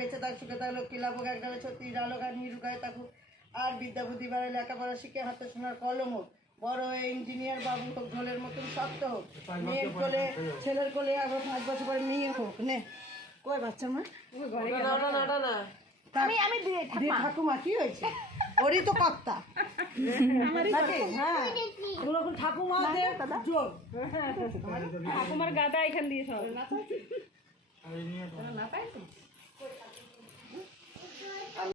বেঁচে থাক, সুখে থাক, লক্ষ্মী লাভক, একডালে ছত্রিশ আলোক আর নিরুগায় থাকুক। আর বিদ্যা বুদ্ধি বাড়ে, লেখাপড়া শিখে হাতে সোনার কলম হোক, বড় হয়ে ইঞ্জিনিয়ার বাবু হোক, ঢোলের মতন শক্ত হোক, মেয়ের কোলে ছেলের কোলে আবার 5 বছর পরে মেয়ে হোক। নে কই বাচ্চা মা ঠাকুমা কি হয়েছে? ওরই তো কর্তা। হ্যাঁ ঠাকুমা ঠাকুমার গাদা এখান দিয়ে সব